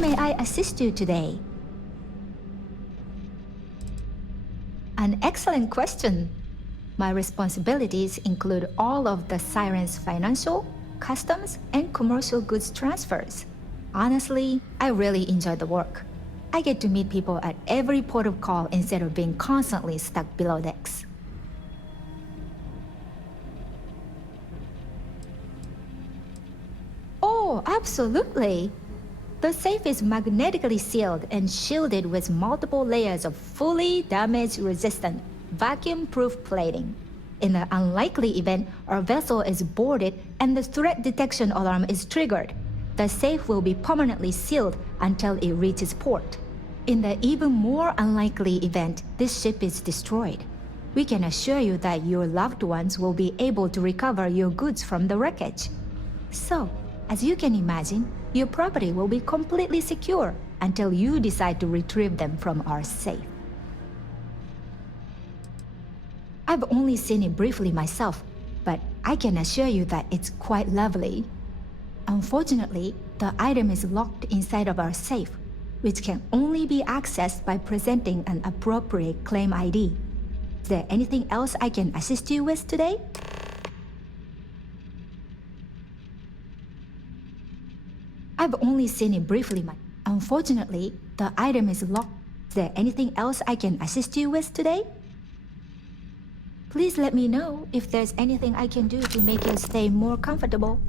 may I assist you today? An excellent question. My responsibilities include all of the Siren's financial, customs, and commercial goods transfers. Honestly, I really enjoy the work. I get to meet people at every port of call instead of being constantly stuck below decks. Oh, absolutely. The safe is magnetically sealed and shielded with multiple layers of fully damage-resistant, vacuum-proof plating. In the unlikely event our vessel is boarded and the threat detection alarm is triggered, the safe will be permanently sealed until it reaches port. In the even more unlikely event this ship is destroyed, we can assure you that your loved ones will be able to recover your goods from the wreckage. So, as you can imagine, your property will be completely secure until you decide to retrieve them from our safe. I've only seen it briefly myself, but I can assure you that it's quite lovely. Unfortunately, the item is locked inside of our safe, which can only be accessed by presenting an appropriate claim ID. Is there anything else I can assist you with today? I've only seen it briefly. Unfortunately, the item is locked. Is there anything else I can assist you with today? Please let me know if there's anything I can do to make your stay more comfortable.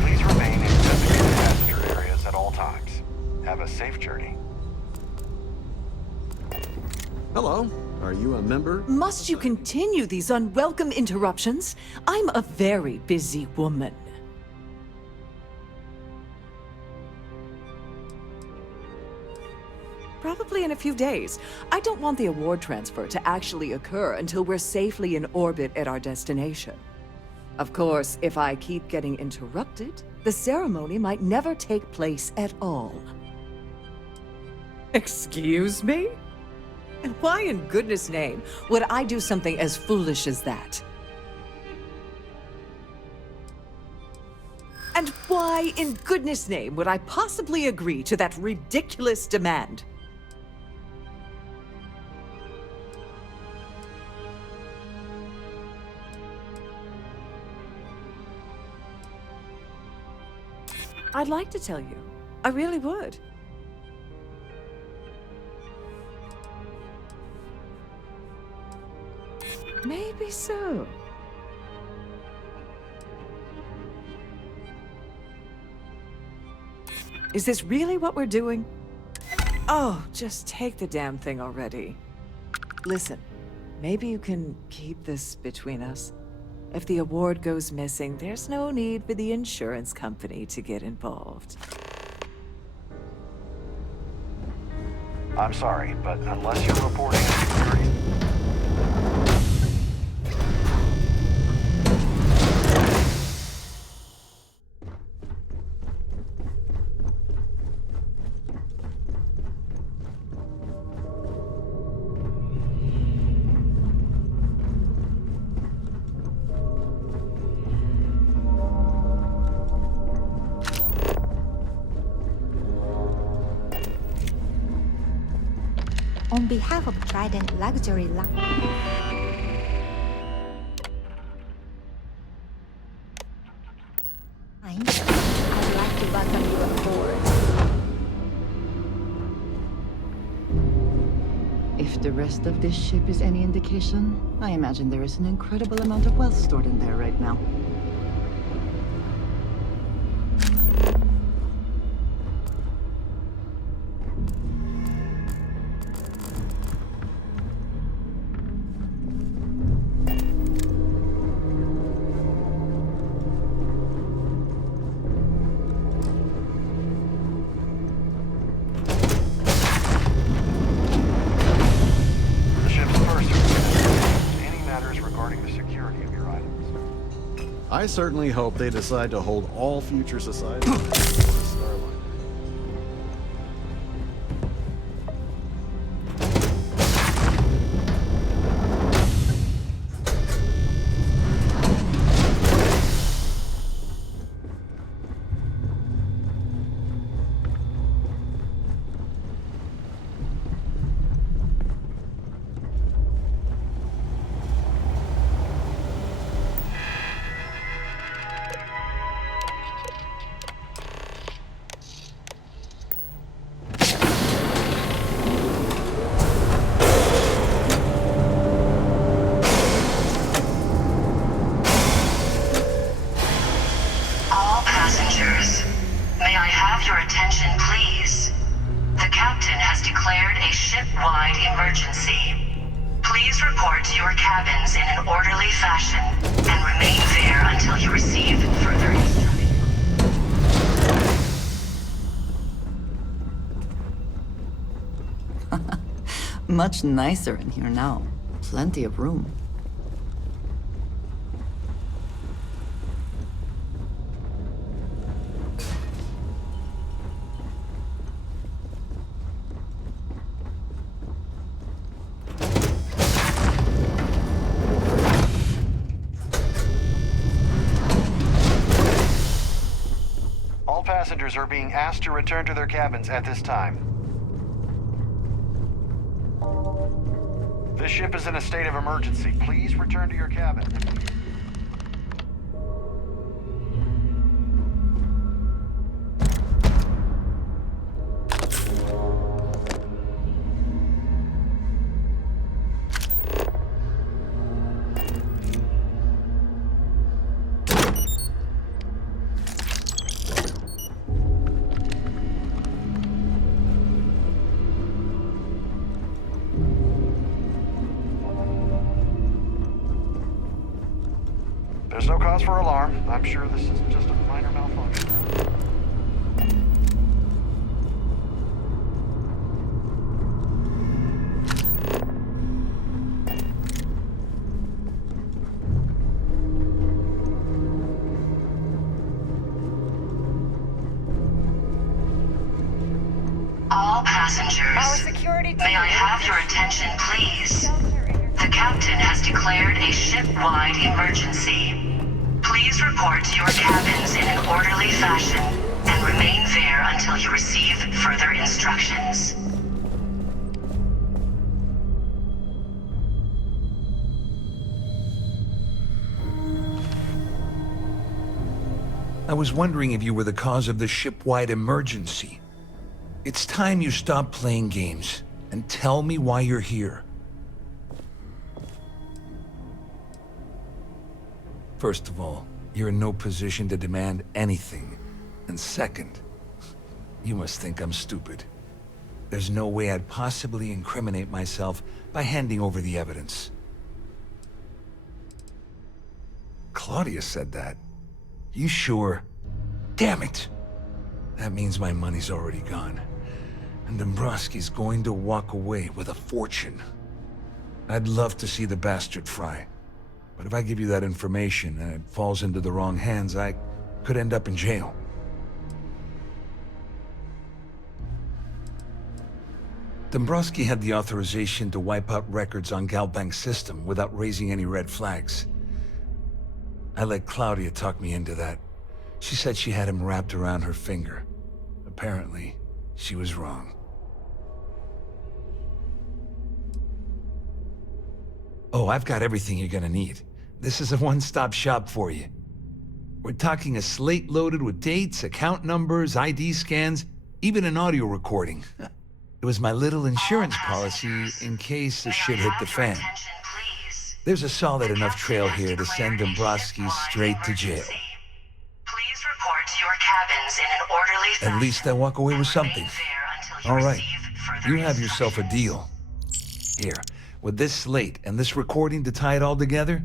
Please remain in designated passenger areas at all times. Have a safe journey. Hello. Are you a member? Must you continue these unwelcome interruptions? I'm a very busy woman. Probably in a few days. I don't want the award transfer to actually occur until we're safely in orbit at our destination. Of course, if I keep getting interrupted, the ceremony might never take place at all. Excuse me? And why in goodness name would I do something as foolish as that? And why in goodness name would I possibly agree to that ridiculous demand? I'd like to tell you. I really would. Maybe so. Is this really what we're doing? Oh, just take the damn thing already. Listen, maybe you can keep this between us. If the award goes missing, there's no need for the insurance company to get involved. I'm sorry, but unless you're reporting a security... On behalf of Trident Luxury I'd like to welcome you aboard. If the rest of this ship is any indication, I imagine there is an incredible amount of wealth stored in there right now. I certainly hope they decide to hold all future societies. Starlight. report to your cabins in an orderly fashion and remain there until you receive further instructions. Much nicer in here now. Plenty of room. All passengers are being asked to return to their cabins at this time. This ship is in a state of emergency. Please return to your cabin. There's no cause for alarm. I'm sure this is just a minor malfunction. All passengers, may I have your attention, please? The captain has declared a ship-wide emergency. Please report to your cabins in an orderly fashion and remain there until you receive further instructions. I was wondering if you were the cause of the ship-wide emergency. It's time you stop playing games and tell me why you're here. First of all, you're in no position to demand anything. And second, you must think I'm stupid. There's no way I'd possibly incriminate myself by handing over the evidence. Claudia said that. You sure? Damn it! That means my money's already gone. And Dubrowski's going to walk away with a fortune. I'd love to see the bastard fry. But if I give you that information and it falls into the wrong hands, I could end up in jail. Dubrowski had the authorization to wipe out records on Galbank's system without raising any red flags. I let Claudia talk me into that. She said she had him wrapped around her finger. Apparently, she was wrong. Oh, I've got everything you're gonna need. This is a one-stop shop for you. We're talking a slate loaded with dates, account numbers, ID scans, even an audio recording. It was my little insurance policy in case the shit hit the fan. There's a solid enough trail here to send Dubrowski straight to jail. Please report to your cabins in an orderly fashion. At least I walk away with something. Remain there until you All right, receive further you have yourself a deal. Here, with this slate and this recording to tie it all together,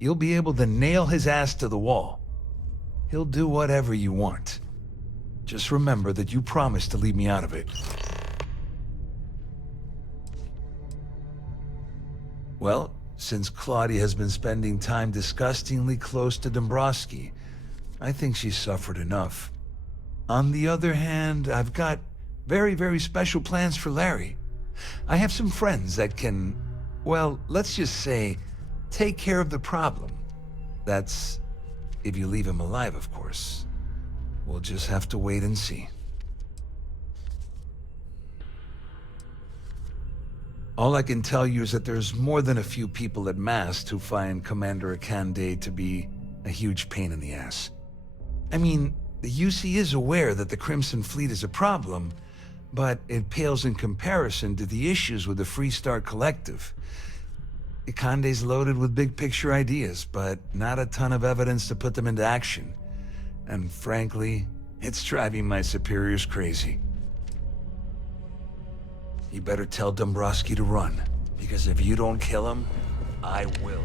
you'll be able to nail his ass to the wall. He'll do whatever you want. Just remember that you promised to leave me out of it. Well, since Claudia has been spending time disgustingly close to Dubrowski, I think she's suffered enough. On the other hand, I've got very, very special plans for Larry. I have some friends that can, well, let's just say, take care of the problem. That's if you leave him alive, of course. We'll just have to wait and see. All I can tell you is that there's more than a few people at Mast who find Commander Akande to be a huge pain in the ass. I mean, the UC is aware that the Crimson Fleet is a problem, but it pales in comparison to the issues with the Freestar Collective. Akande's loaded with big-picture ideas, but not a ton of evidence to put them into action. And frankly, it's driving my superiors crazy. You better tell Dubrowski to run, because if you don't kill him, I will.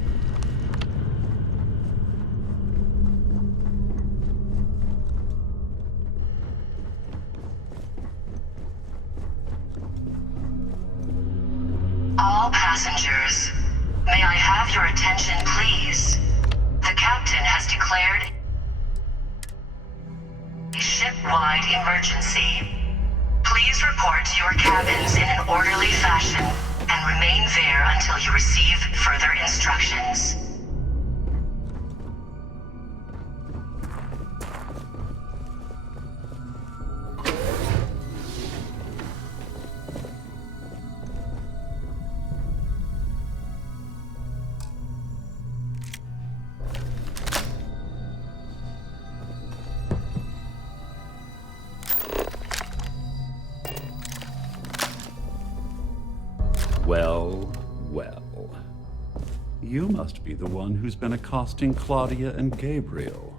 All passengers, may I have your attention, please? The captain has declared a ship-wide emergency. Please report to your cabins in an orderly fashion and remain there until you receive further instructions. Well, well. You must be the one who's been accosting Claudia and Gabriel.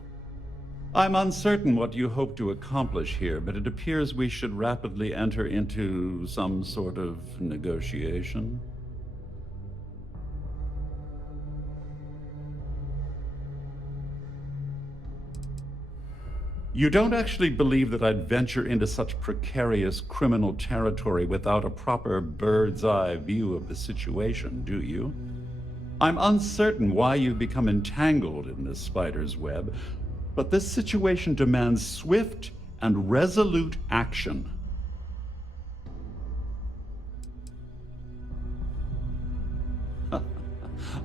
I'm uncertain what you hope to accomplish here, but it appears we should rapidly enter into some sort of negotiation. You don't actually believe that I'd venture into such precarious criminal territory without a proper bird's-eye view of the situation, do you? I'm uncertain why you've become entangled in this spider's web, but this situation demands swift and resolute action.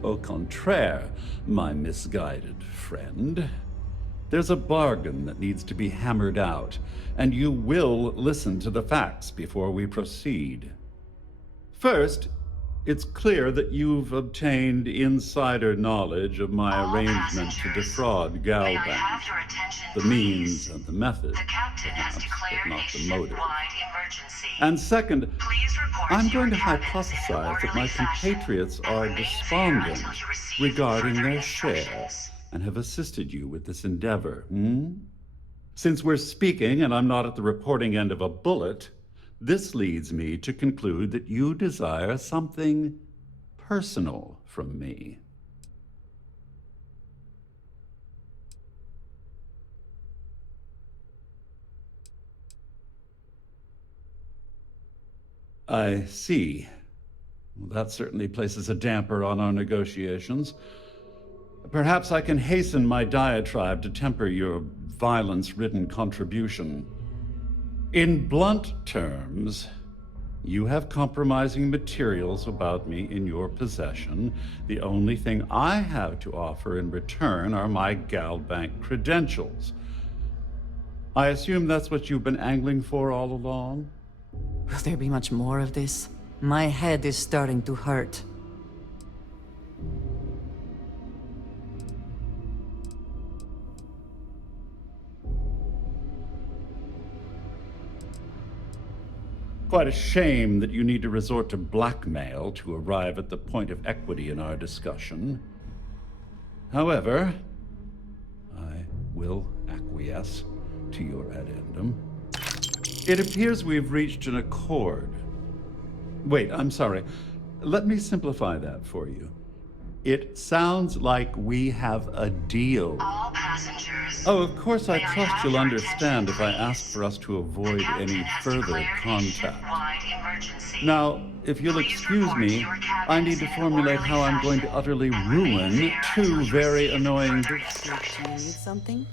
Au contraire, my misguided friend. There's a bargain that needs to be hammered out, and you will listen to the facts before we proceed. First, it's clear that you've obtained insider knowledge of my arrangement to defraud Galbank. The means and the method, perhaps, but not the motive. And second, I'm going to hypothesize that my compatriots are despondent regarding their share and have assisted you with this endeavor, Since we're speaking and I'm not at the reporting end of a bullet, this leads me to conclude that you desire something personal from me. I see. Well, that certainly places a damper on our negotiations. Perhaps I can hasten my diatribe to temper your violence-ridden contribution. In blunt terms, you have compromising materials about me in your possession. The only thing I have to offer in return are my Galbank credentials. I assume that's what you've been angling for all along? Will there be much more of this? My head is starting to hurt. Quite a shame that you need to resort to blackmail to arrive at the point of equity in our discussion. However, I will acquiesce to your addendum. It appears we've reached an accord. Wait, I'm sorry. Let me simplify that for you. It sounds like we have a deal. All passengers. Oh, of course, I trust you'll understand if I ask for us to avoid any further contact. Now, if you'll excuse me, I need to formulate how I'm going to utterly ruin two very annoying... Do you need something?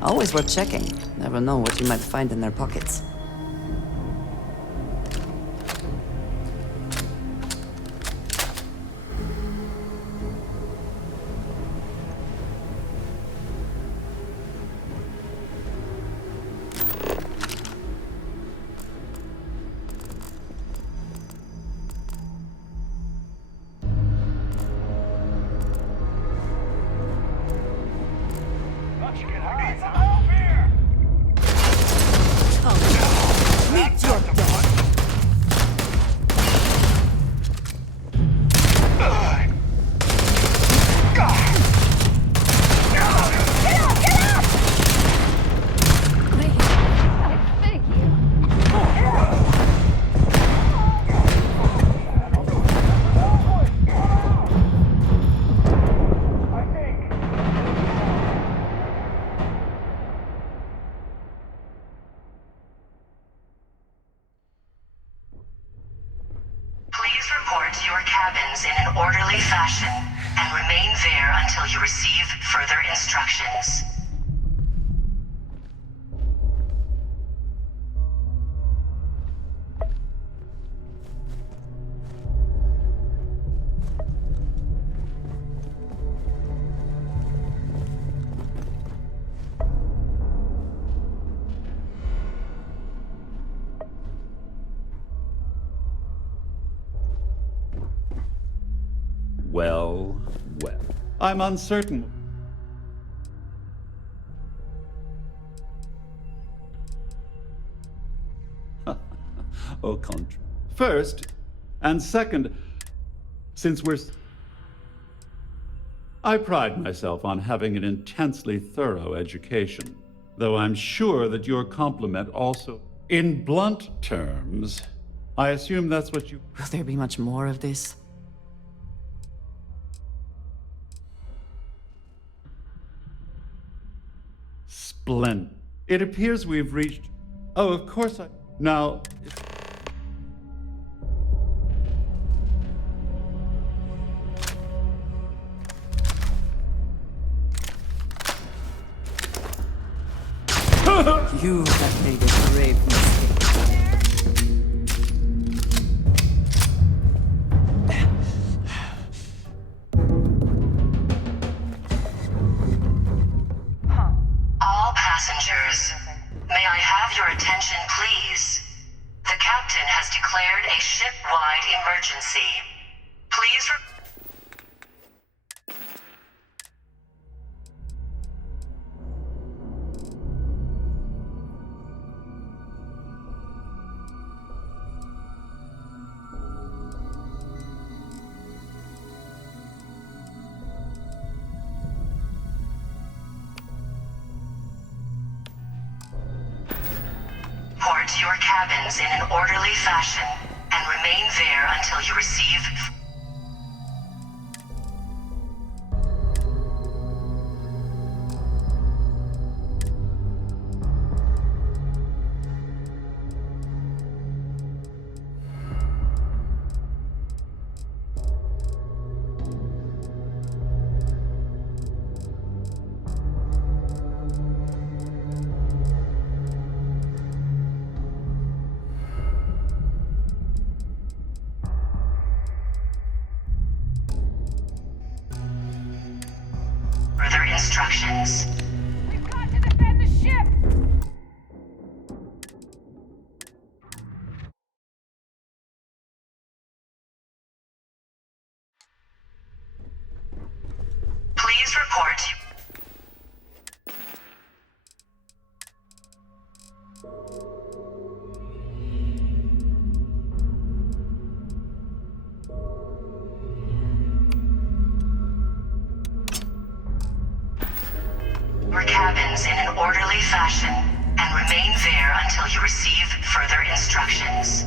Always worth checking. Never know what you might find in their pockets. report to your cabins in an orderly fashion and remain there until you receive further instructions. Well, well. I'm uncertain. Au contraire. First, and second, since I pride myself on having an intensely thorough education, though I'm sure that your compliment also. In blunt terms, I assume that's what you. Will there be much more of this? Splendid. It appears we've reached. Oh, of course I. Now. You have made a grave mistake. All passengers, may I have your attention, please? The captain has declared a ship-wide emergency. Please report to your cabins in an orderly fashion and remain there until you receive. Further instructions. We've got to defend the ship! Please report. Your cabins in an orderly fashion and remain there until you receive further instructions.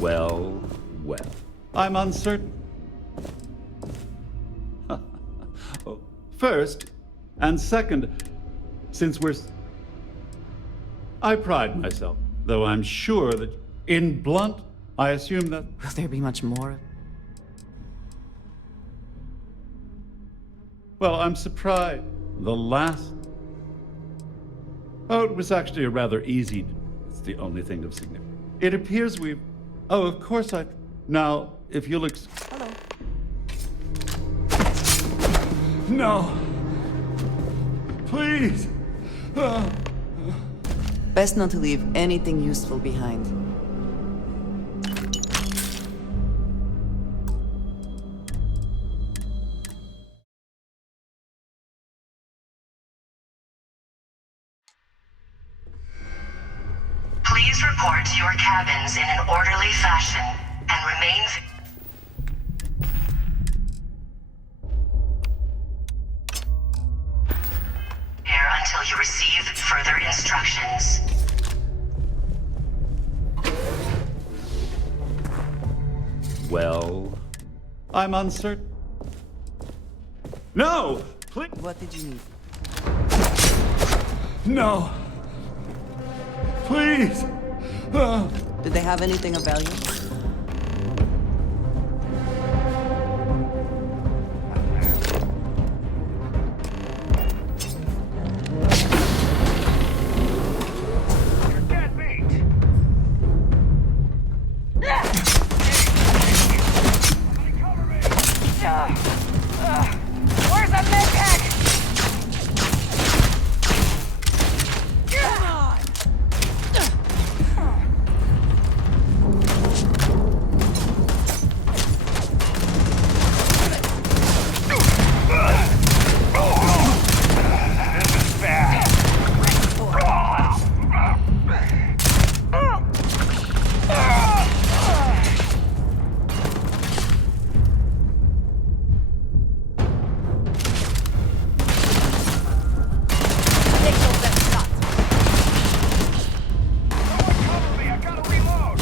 Well, well. I'm uncertain. Oh, first, and second, since I pride myself, though I'm sure that in blunt, I assume that. Will there be much more? Well, I'm surprised. The last. Oh, it was actually a rather easy. It's the only thing of significance. It appears we've. Oh, of course I. Now, if you'll. Hello. No! Please! Best not to leave anything useful behind. Please report to your cabins in an orderly fashion and remain. There until you receive further instructions. Well, I'm uncertain. No! Please! What did you need? No. Please. Did they have anything of value? You're dead meat. Somebody cover me. Where's the med pack? This is bad. Someone cover me. I gotta reload.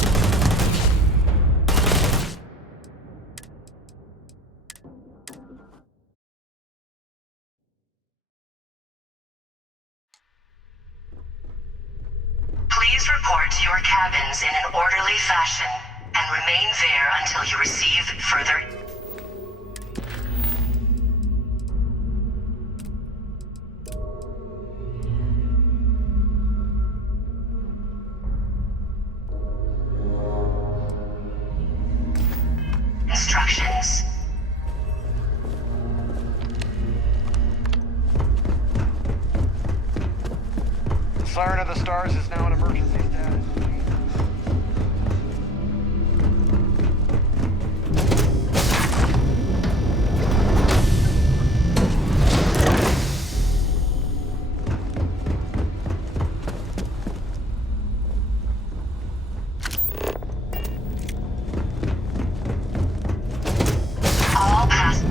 Please report to your cabins in an orderly fashion and remain there until you receive further. Instructions. The Siren of the Stars is now in emergency status. All pass.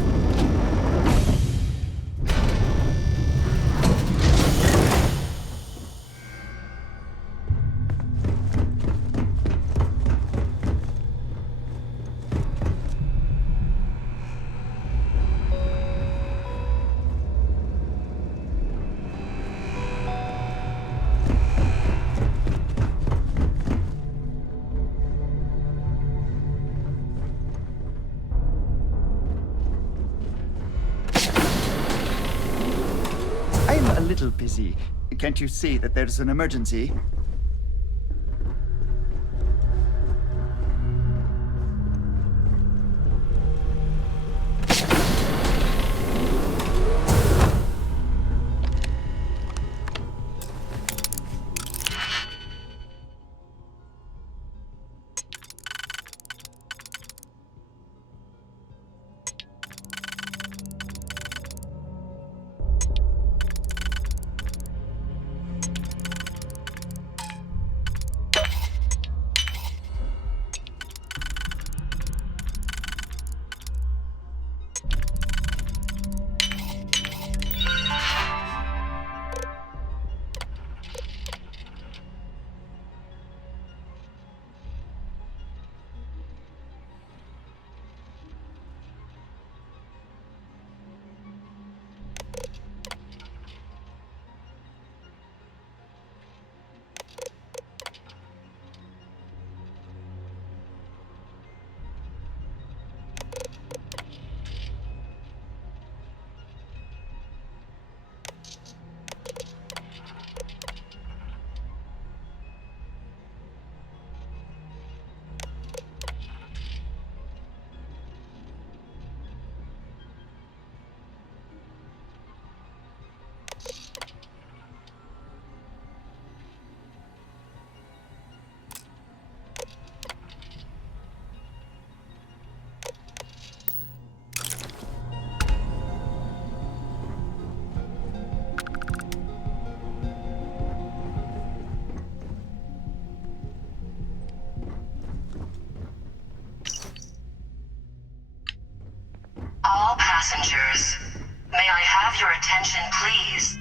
I'm a little busy. Can't you see that there's an emergency? All passengers, may I have your attention, please?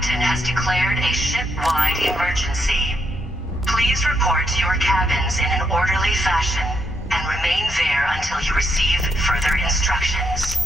captain has declared a ship-wide emergency. Please report to your cabins in an orderly fashion and remain there until you receive further instructions.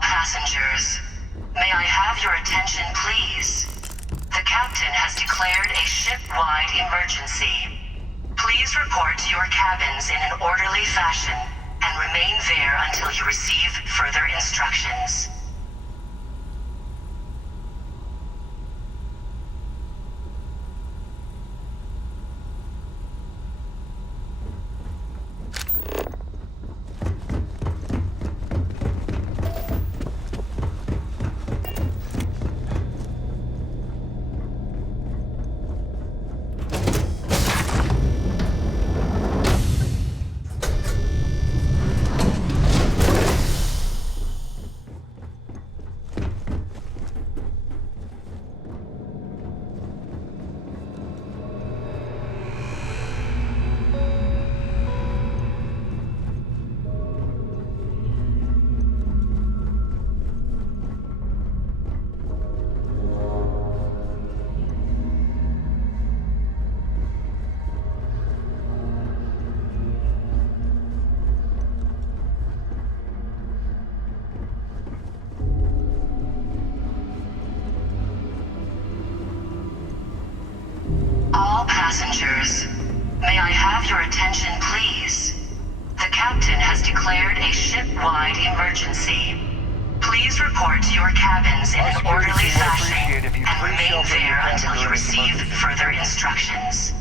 Passengers, may I have your attention, please? The captain has declared a ship-wide emergency. Please report to your cabins in an orderly fashion and remain there until you receive further instructions. All passengers, may I have your attention, please? The captain has declared a ship-wide emergency. Please report to your cabins in an orderly fashion and remain there until you receive further instructions.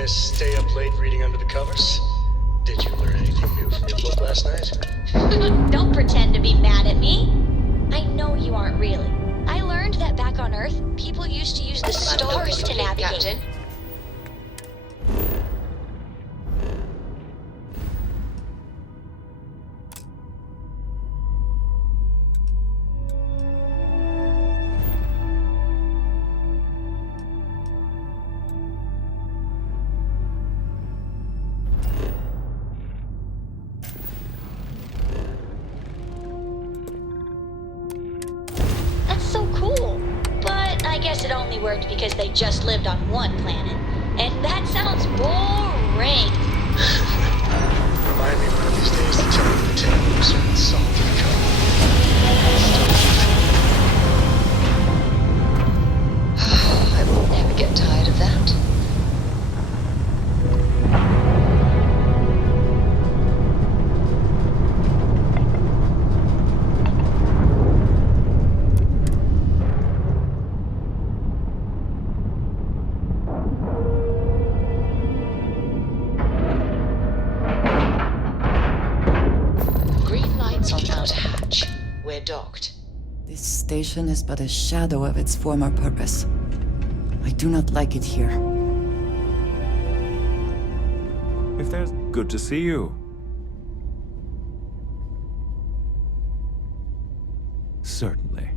miss stay up late reading under the covers? Did you learn anything new from your book last night? Don't pretend to be mad at me. I know you aren't really. I learned that back on Earth, people used to use the stars to navigate. Captain. That's so cool. But I guess it only worked because they just lived on one planet. And that sounds boring. Remind me one of these days to tell you the tale of a certain salty cup. I will never get tired of that. Green lights on outer hatch. We're docked. This station is but a shadow of its former purpose. I do not like it here. If there's good to see you. Certainly.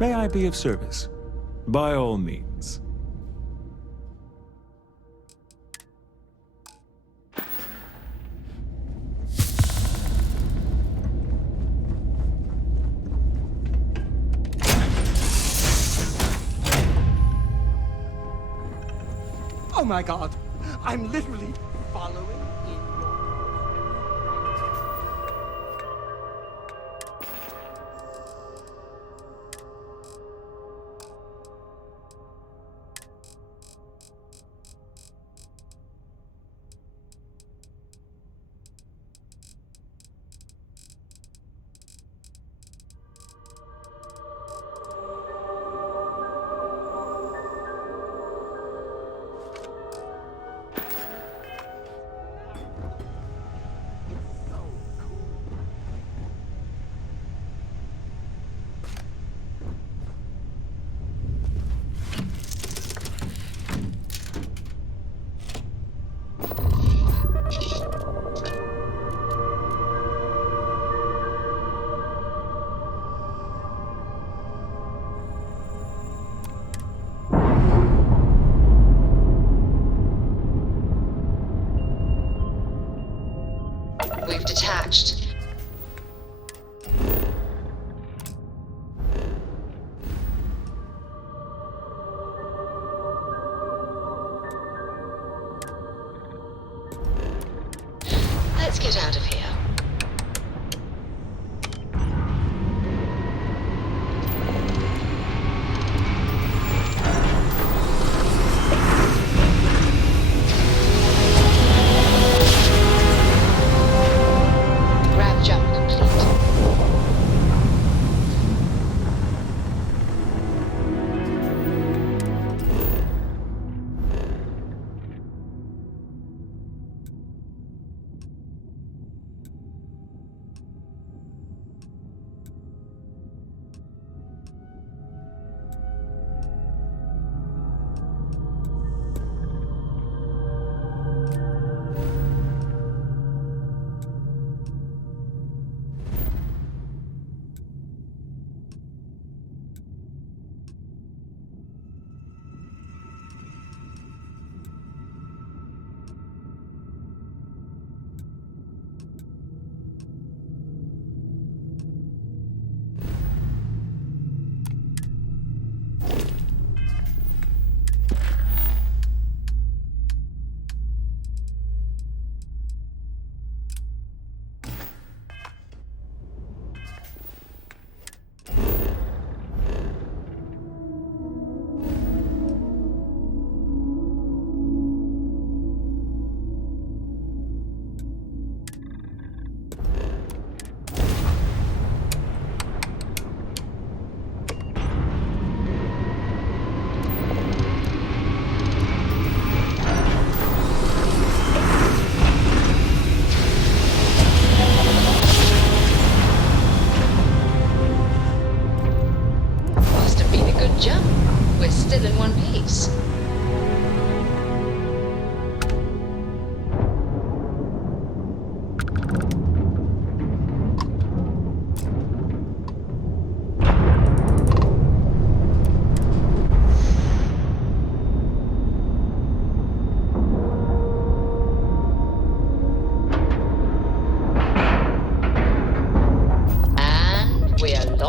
May I be of service? By all means. Oh my god! I'm literally following in your... We've detached. Let's get out of here.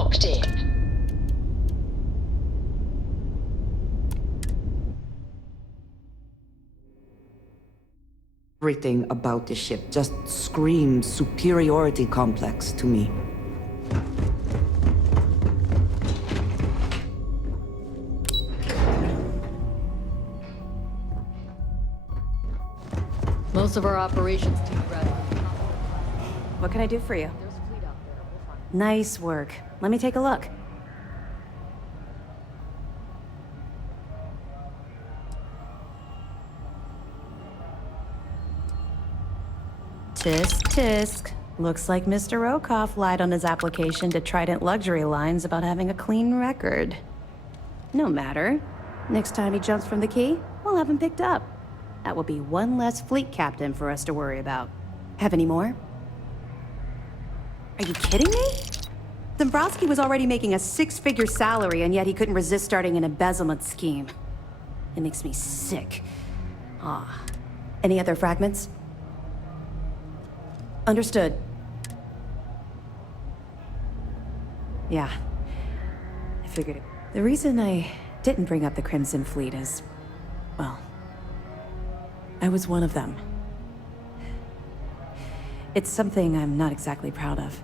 locked in. Everything about the ship just screams superiority complex to me. Most of our operations do rather. What can I do for you? Nice work. Let me take a look. Tisk, tisk. Looks like Mr. Rokoff lied on his application to Trident Luxury Lines about having a clean record. No matter. Next time he jumps from the key, we'll have him picked up. That will be one less fleet captain for us to worry about. Have any more? Are you kidding me? Dubrowski was already making a six-figure salary, and yet he couldn't resist starting an embezzlement scheme. It makes me sick. Ah. Any other fragments? Understood. Yeah. I figured it. The reason I didn't bring up the Crimson Fleet is, well, I was one of them. It's something I'm not exactly proud of.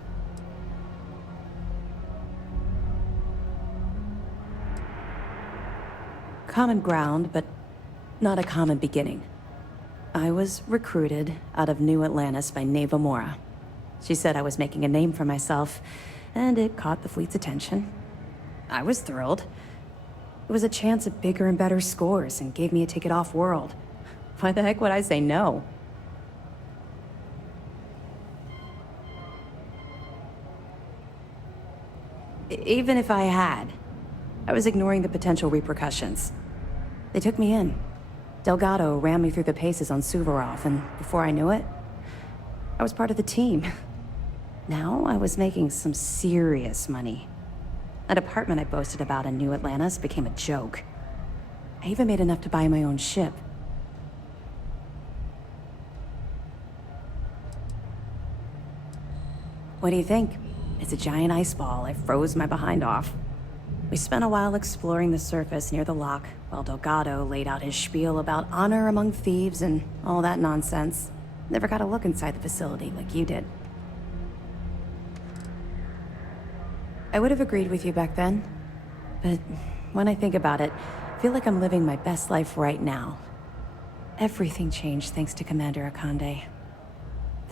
Common ground, but not a common beginning. I was recruited out of New Atlantis by Neva Mora. She said I was making a name for myself, and it caught the fleet's attention. I was thrilled. It was a chance at bigger and better scores and gave me a ticket off-world. Why the heck would I say no? Even if I had, I was ignoring the potential repercussions. They took me in. Delgado ran me through the paces on Suvorov, and before I knew it, I was part of the team. Now I was making some serious money. That apartment I boasted about in New Atlantis became a joke. I even made enough to buy my own ship. What do you think? It's a giant ice ball. I froze my behind off. We spent a while exploring the surface near the lock, while Delgado laid out his spiel about honor among thieves and all that nonsense. Never got a look inside the facility like you did. I would have agreed with you back then, but when I think about it, I feel like I'm living my best life right now. Everything changed thanks to Commander Akande.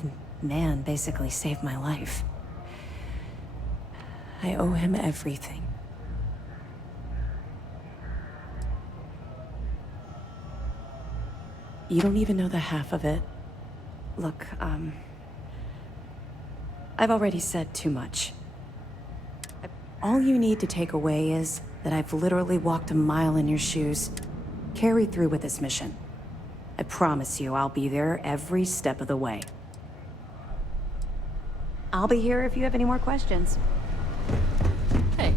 The man basically saved my life. I owe him everything. You don't even know the half of it. Look, I've already said too much. All you need to take away is that I've literally walked a mile in your shoes. Carry through with this mission. I promise you I'll be there every step of the way. I'll be here if you have any more questions. Hey.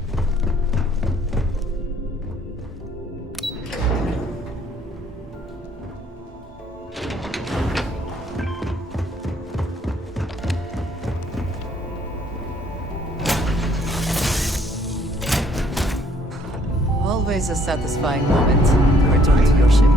Always a satisfying moment to return to your ship.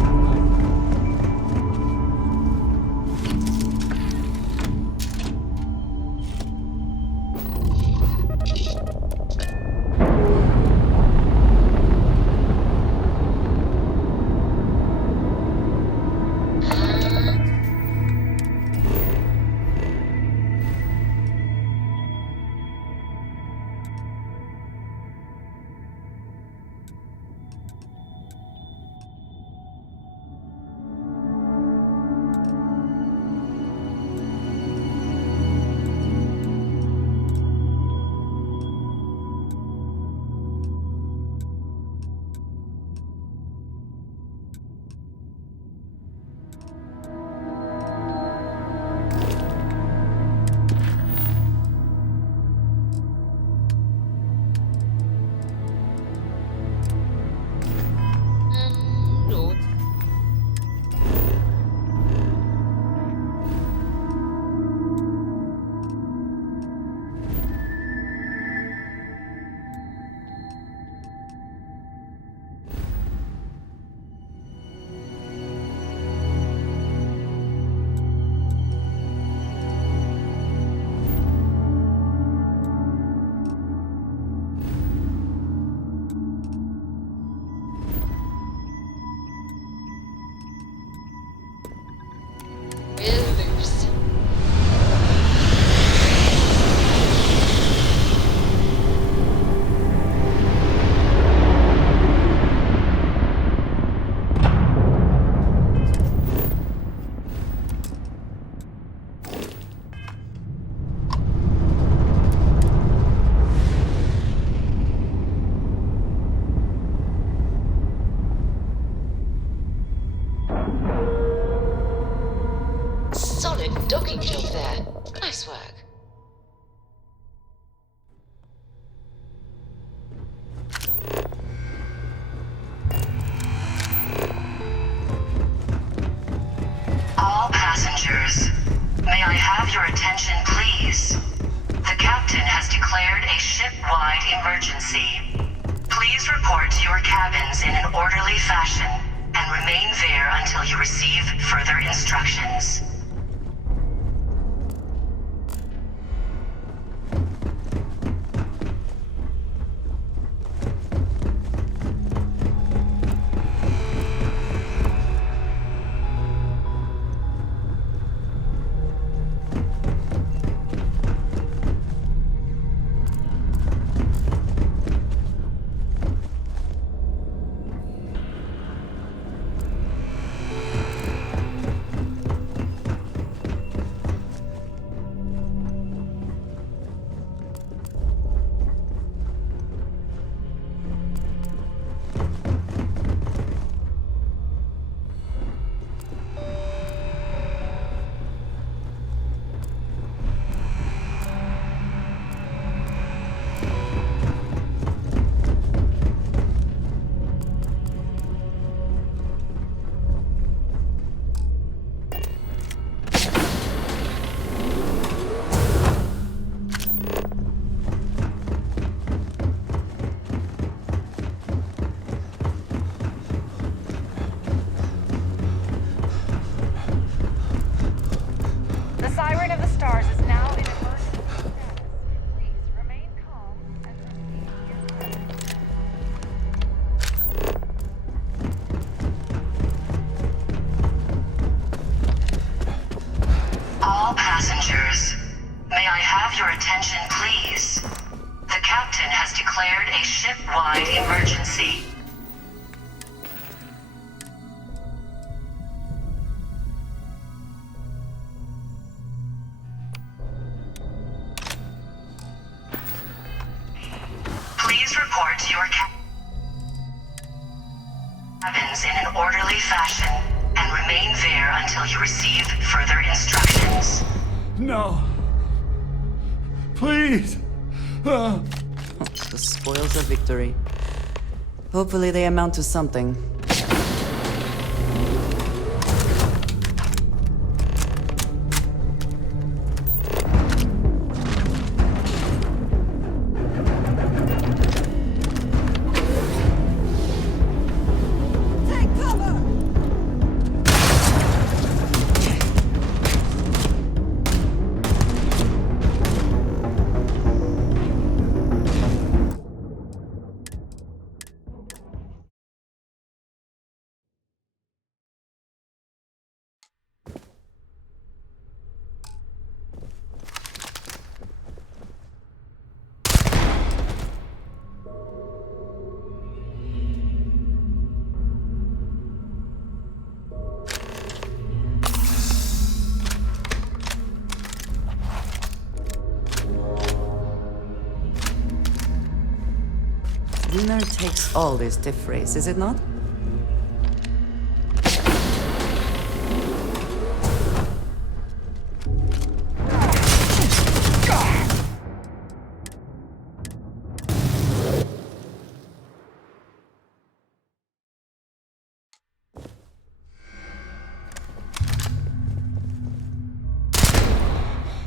Nice work. All passengers, may I have your attention, please? The captain has declared a ship-wide emergency. Please report to your cabins in an orderly fashion and remain there until you receive further instructions. The Siren of the Stars is now in emergency status. Please remain calm and proceed to your All passengers, may I have your attention, please? The captain has declared a ship-wide emergency. Please report to your cabins in an orderly fashion and remain there until you receive further instructions. No. Please. The spoils of victory. Hopefully they amount to something. Winner takes all this stiff race, is it not?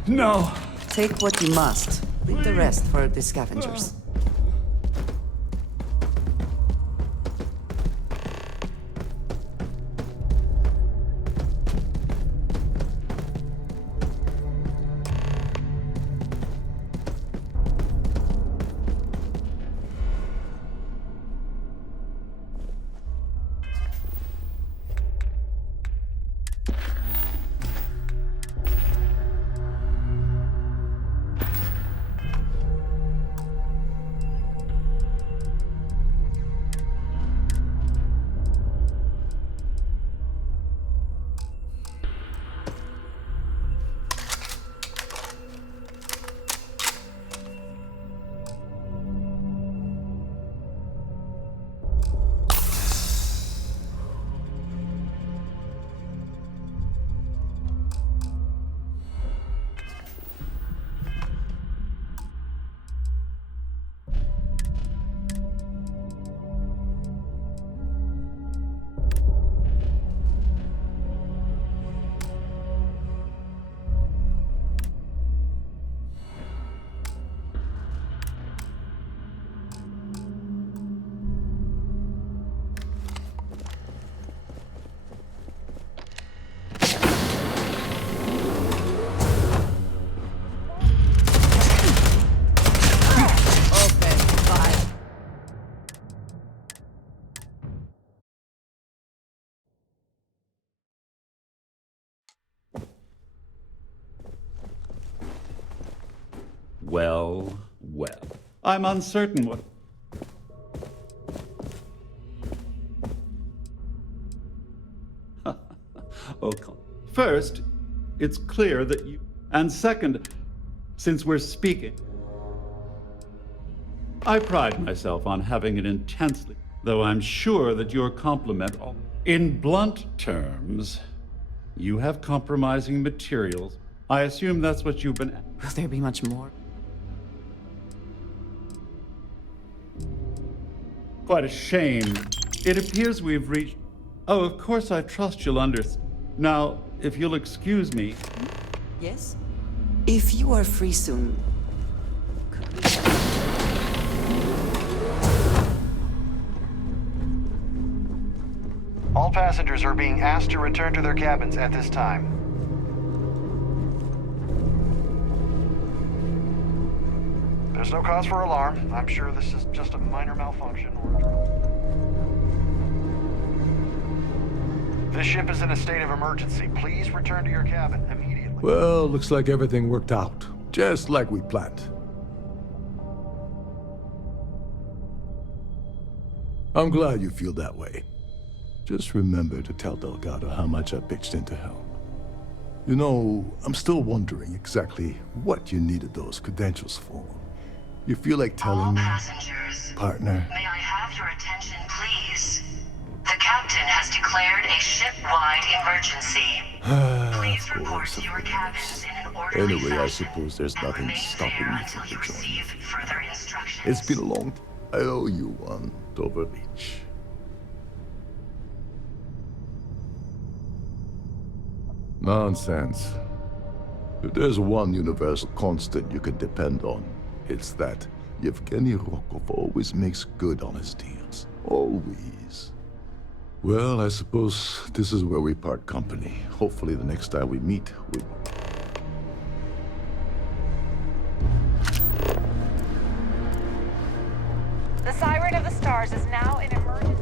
No. Take what you must. Leave the rest for the scavengers. Well, well. I'm uncertain what... Okay. First, it's clear that you... And second, since we're speaking, I pride myself on having an intensely... Though I'm sure that your compliment... In blunt terms, you have compromising materials. I assume that's what you've been... Will there be much more? Quite a shame. It appears we've reached... Oh, of course I trust you'll understand. Now, if you'll excuse me... Yes? If you are free soon, All passengers are being asked to return to their cabins at this time. There's no cause for alarm. I'm sure this is just a minor malfunction or a drop. This ship is in a state of emergency. Please return to your cabin immediately. Well, looks like everything worked out, just like we planned. I'm glad you feel that way. Just remember to tell Delgado how much I pitched in to help. You know, I'm still wondering exactly what you needed those credentials for. You feel like telling me, partner? May I have your attention, please? The captain has declared a ship-wide emergency. Please report to your cabins in an orderly Anyway, I fashion suppose there's and nothing remain stopping there me until from you rejoining. receive further instructions. It's been a long time. I owe you one, Overreach. Nonsense. If there's one universal constant you can depend on, it's that Yevgeny Rokov always makes good on his deals. Always. Well, I suppose this is where we part company. Hopefully the next time we meet, we... The Siren of the Stars is now in emergency.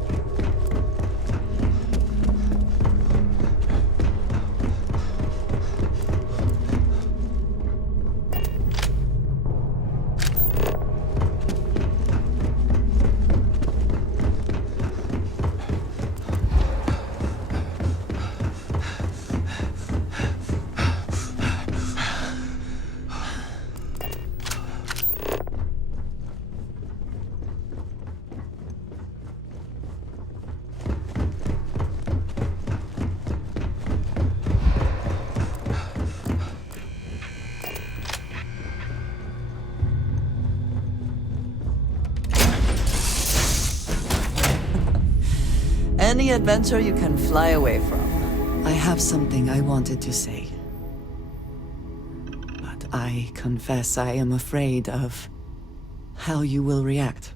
any adventure you can fly away from. I have something I wanted to say. But I confess I am afraid of how you will react.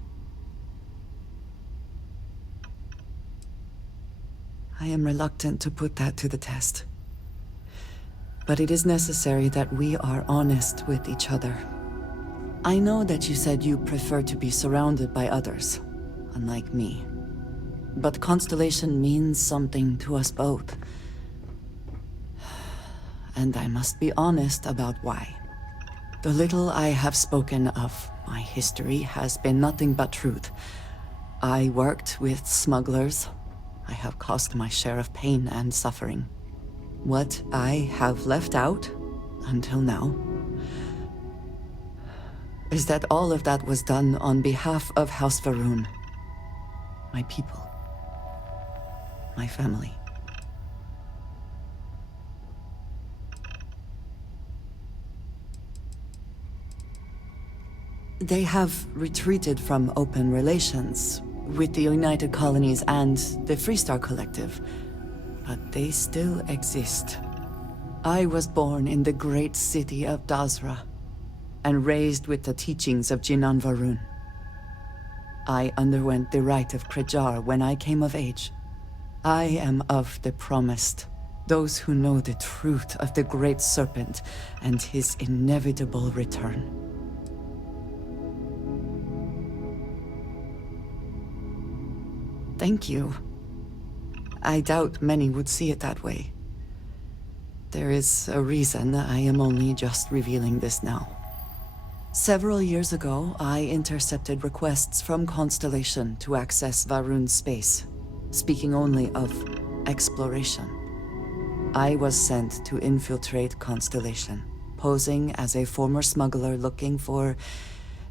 I am reluctant to put that to the test. But it is necessary that we are honest with each other. I know that you said you prefer to be surrounded by others, unlike me. But Constellation means something to us both. And I must be honest about why. The little I have spoken of my history has been nothing but truth. I worked with smugglers. I have caused my share of pain and suffering. What I have left out, until now, is that all of that was done on behalf of House Varun. My people. My family. They have retreated from open relations with the United Colonies and the Freestar Collective, but they still exist. I was born in the great city of Dazra, and raised with the teachings of Jinan Varun. I underwent the rite of Krejar when I came of age. I am of the promised, those who know the truth of the Great Serpent and his inevitable return. Thank you. I doubt many would see it that way. There is a reason I am only just revealing this now. Several years ago, I intercepted requests from Constellation to access Varun's space, speaking only of exploration. I was sent to infiltrate Constellation, posing as a former smuggler looking for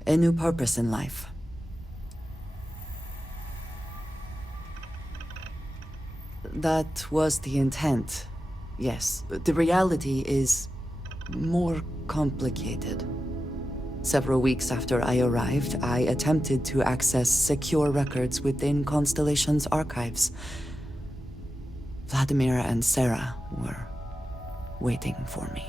a new purpose in life. That was the intent, yes. The reality is more complicated. Several weeks after I arrived, I attempted to access secure records within Constellation's archives. Vladimir and Sarah were waiting for me.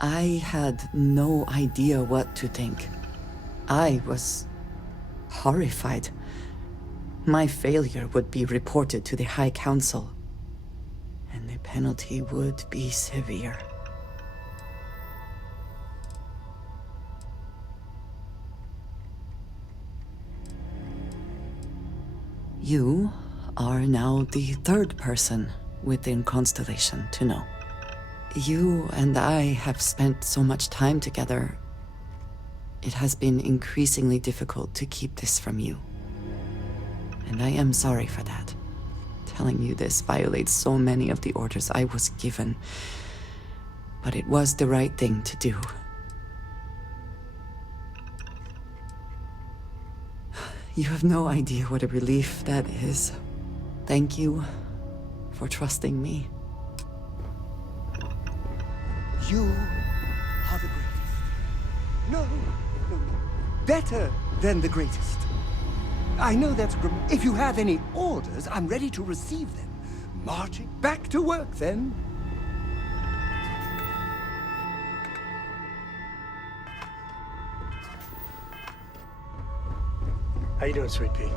I had no idea what to think. I was horrified. My failure would be reported to the High Council, and the penalty would be severe. You are now the third person within Constellation to know. You and I have spent so much time together. It has been increasingly difficult to keep this from you. And I am sorry for that. Telling you this violates so many of the orders I was given. But it was the right thing to do. You have no idea what a relief that is. Thank you for trusting me. You are the greatest. No. Better than the greatest. I know that's if you have any orders, I'm ready to receive them. Marching back to work, then. How you doing, Sweet Pea?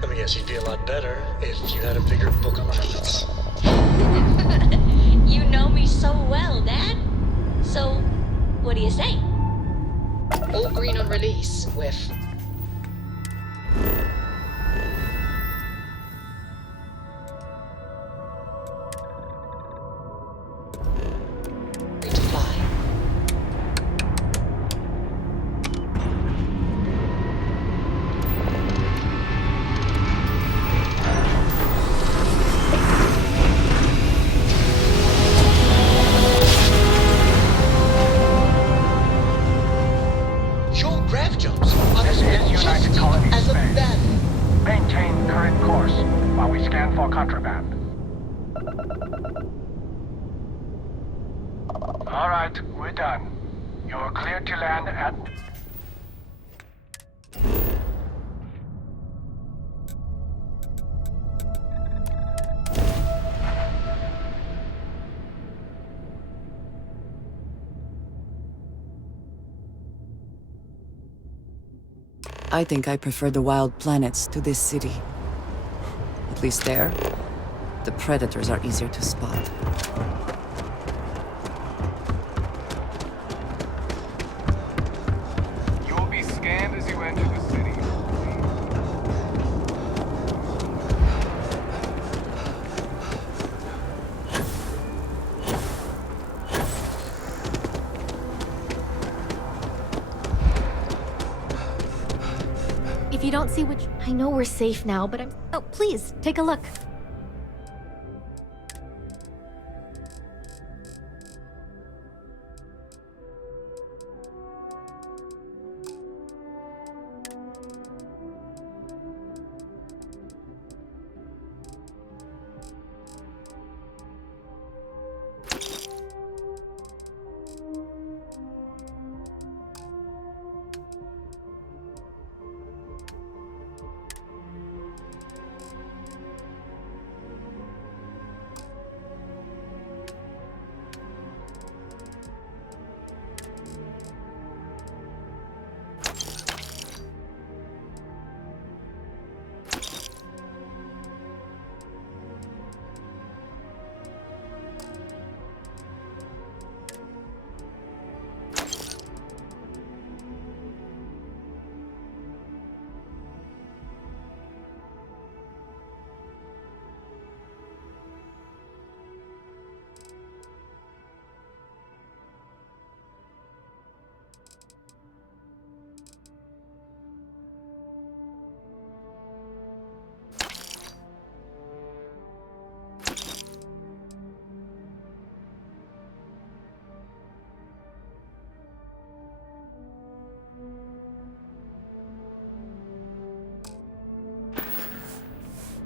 Let me guess, you'd be a lot better if you had a bigger book allowance. You know me so well, Dad. So, what do you say? All green on release, with free to fly. Your grav jumps are This is United majestic Colony as a Space. ballet. Maintain current course while we scan for contraband. All right, we're done. You're cleared to land at... I think I prefer the wild planets to this city. At least there, the predators are easier to spot. You will be scanned as you enter the city. If you don't see which... I know we're safe now, but I'm... Oh, please, take a look.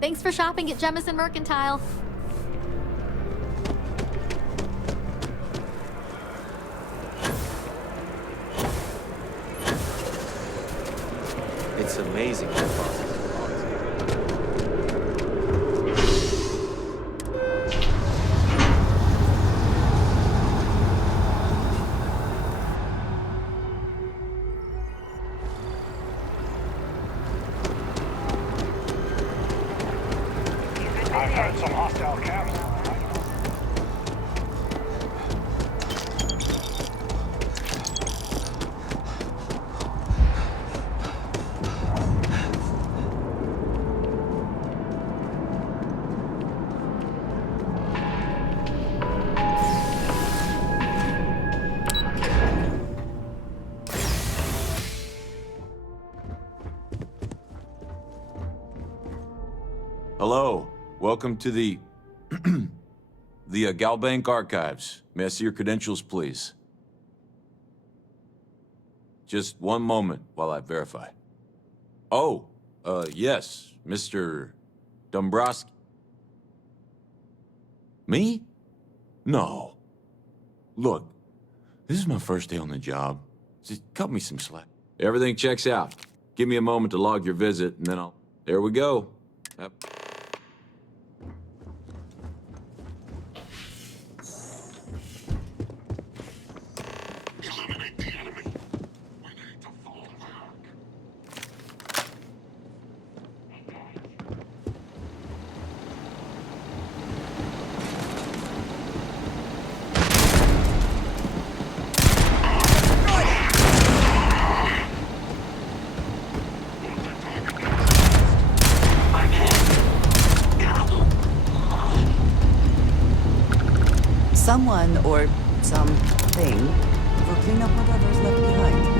Thanks for shopping at Jemison Mercantile. It's amazing how fast it is. I've heard some hostile cabs. Hello. Welcome to the Galbank Archives. May I see your credentials, please? Just one moment while I verify. Oh, yes, Mr. Dubrowski. Me? No. Look, this is my first day on the job. Just cut me some slack. Everything checks out. Give me a moment to log your visit, and then I'll... There we go. Yep. Someone or something will clean up whatever's left behind.